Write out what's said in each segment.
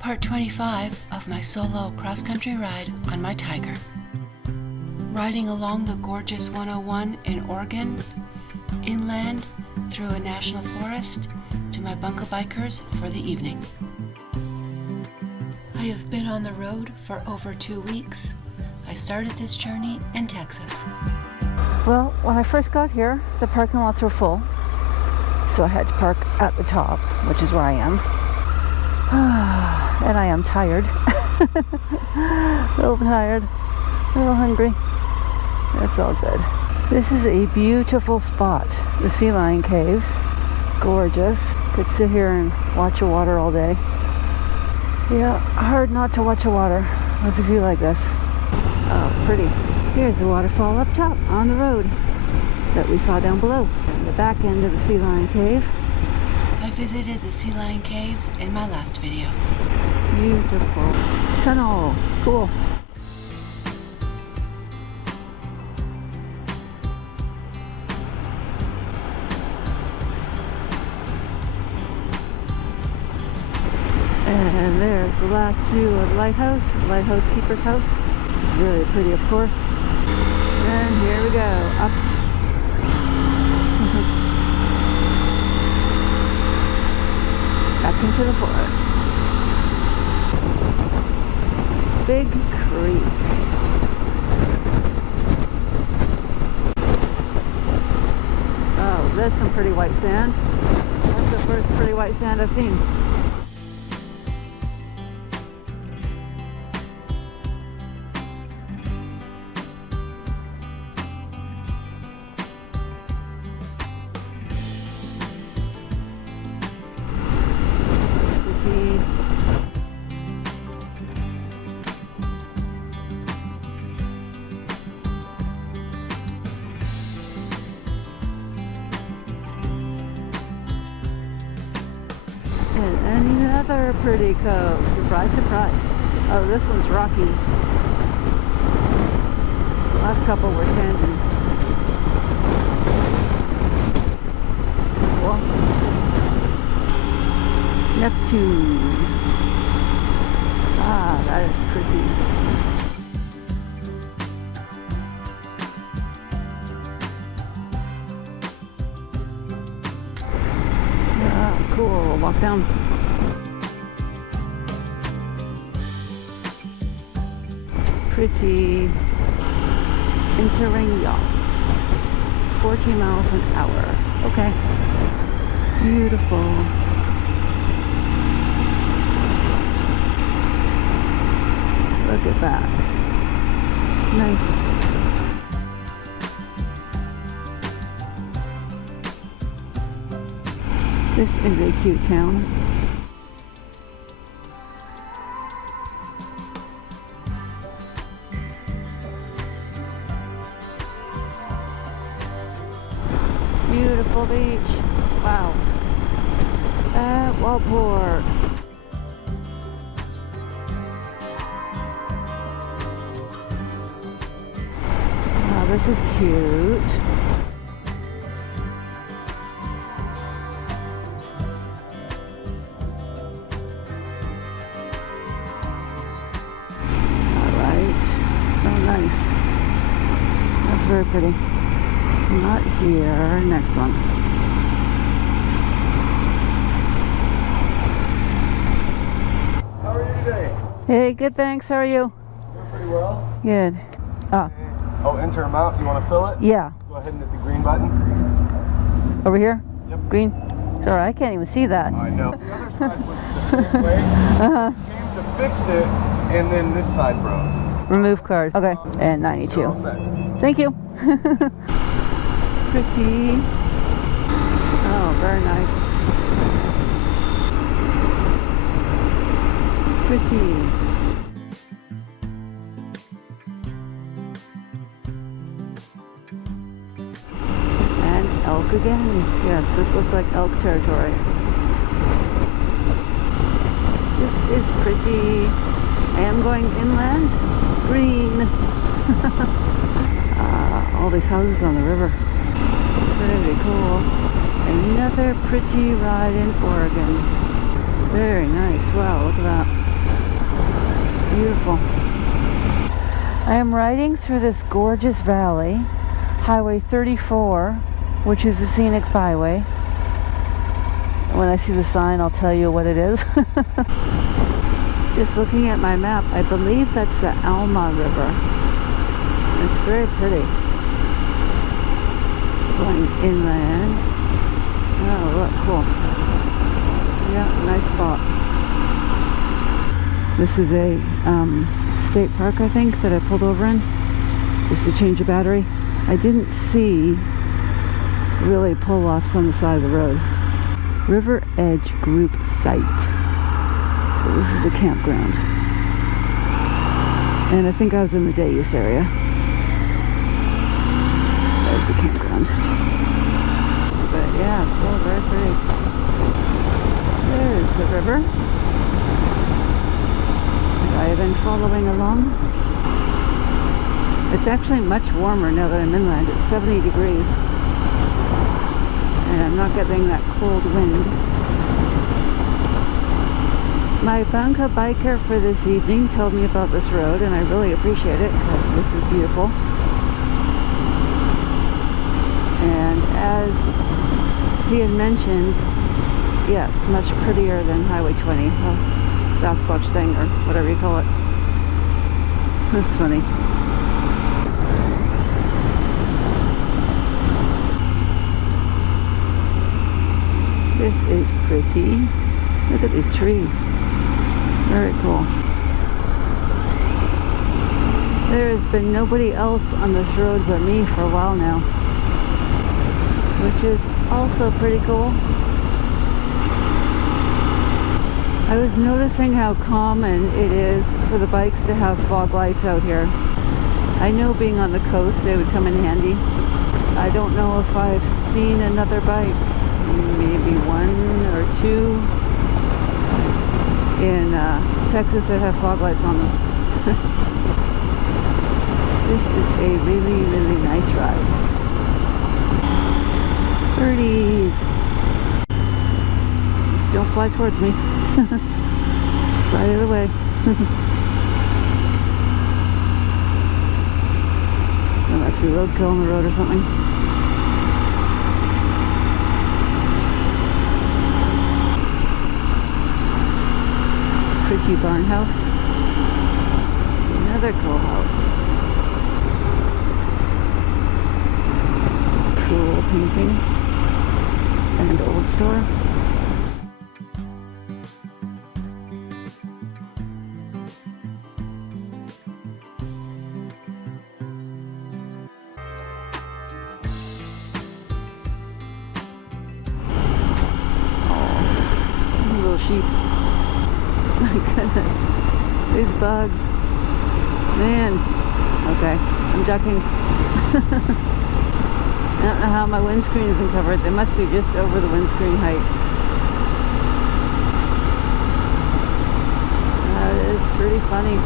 Part 25 of my solo cross-country ride on my Tiger. Riding along the gorgeous 101 in Oregon, inland through a national forest to my Bunk bikers for the evening. I have been on the road for over 2 weeks. I started this journey in Texas. Well, when I first got here, the parking lots were full, so I had to park at the top, which is where I am. And I am tired. A little tired, a little hungry. That's all good. This is a beautiful spot, the Sea Lion Caves. Gorgeous. Could sit here and watch the water all day. Yeah, hard not to watch the water with a view like this. Oh, pretty. Here's the waterfall up top on the road that we saw down below. The back end of the Sea Lion Cave. I visited the Sea Lion Caves in my last video. Beautiful. Tunnel. Cool. And there's the last view of the lighthouse keeper's house. Really pretty, of course. And here we go, up. Back into the forest. Big Creek. Oh, there's some pretty white sand. That's the first pretty white sand I've seen. And another pretty cove. Surprise, surprise. Oh, this one's rocky. The last couple were sandy. Cool. Neptune. Ah, that is pretty. Cool, we'll walk down. Pretty. Entering yachts. 14 miles an hour. Okay. Beautiful. Look at that. Nice. This is a cute town. Beautiful beach. Wow. At Walport. Wow, this is cute. Nice. That's very pretty. Not here. Next one. How are you today? Hey, good, thanks. How are you? Doing pretty well. Good. Oh. Oh, enter amount. You want to fill it? Yeah. Go ahead and hit the green button. Over here? Yep. Green? Sorry, I can't even see that. I know. The other side was the same way. Uh-huh. Came to fix it, and then this side broke. Remove card. Okay. And 92. You're all set. Thank you. Pretty. Oh, very nice. Pretty. And elk again. Yes, this looks like elk territory. This is pretty. I am going inland. Green. All these houses on the river. Very cool. Another pretty ride in Oregon. Very nice. Wow, look at that. Beautiful. I am riding through this gorgeous valley, Highway 34, which is a scenic byway. When I see the sign, I'll tell you what it is. Just looking at my map, I believe that's the Alma River. It's very pretty. Going inland. Oh, look, cool. Yeah, nice spot. This is a state park, I think, that I pulled over in just to change a battery. I didn't see really pull-offs on the side of the road. River Edge Group Site. So this is a campground. And I think I was in the day use area. There's the campground. But yeah, still very pretty. There's the river. I have been following along. It's actually much warmer now that I'm inland. It's 70 degrees. And I'm not getting that cold wind. My Bunk biker for this evening told me about this road, and I really appreciate it because this is beautiful. And as he had mentioned, yes, much prettier than Highway 20, the Sasquatch thing, or whatever you call it. That's funny. This is pretty. Look at these trees. Very cool. There has been nobody else on this road but me for a while now, which is also pretty cool. I was noticing how common it is for the bikes to have fog lights out here. I know being on the coast they would come in handy. I don't know if I've seen another bike, maybe one or two in Texas that have fog lights on them. This is a really, really nice ride. Birdies! Just don't fly towards me. Fly the other way. There must be roadkill on the road or something. Pretty barn house. Another cool house. Cool painting. And old store. Sheep. My goodness. These bugs. Man. Okay. I'm ducking. I don't know how my windscreen isn't covered. They must be just over the windscreen height. That is pretty funny.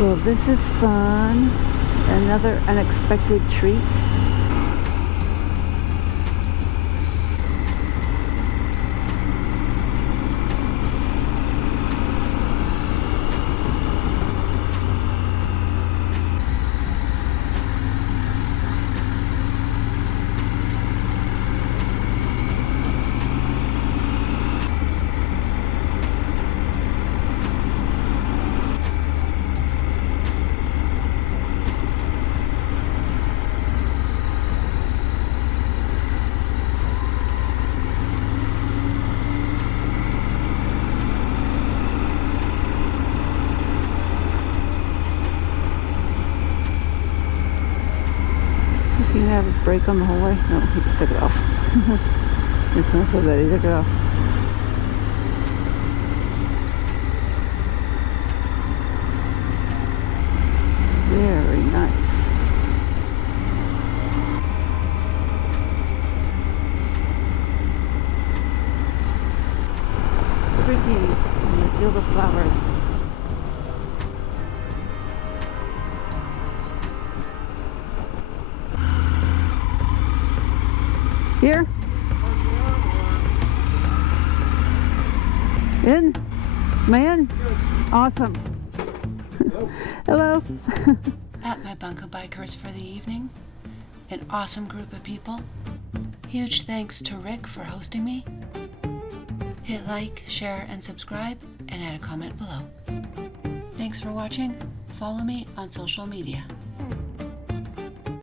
Well, this is fun. Another unexpected treat. Is he gonna have his brake on the whole way? No, he just took it off. It's not so bad, he took it off. a field of flowers. Here? In? Man? Awesome. Hello. At my Bunk of Bikers for the evening. An awesome group of people. Huge thanks to Rick for hosting me. Hit like, share, and subscribe, and add a comment below. Thanks for watching. Follow me on social media.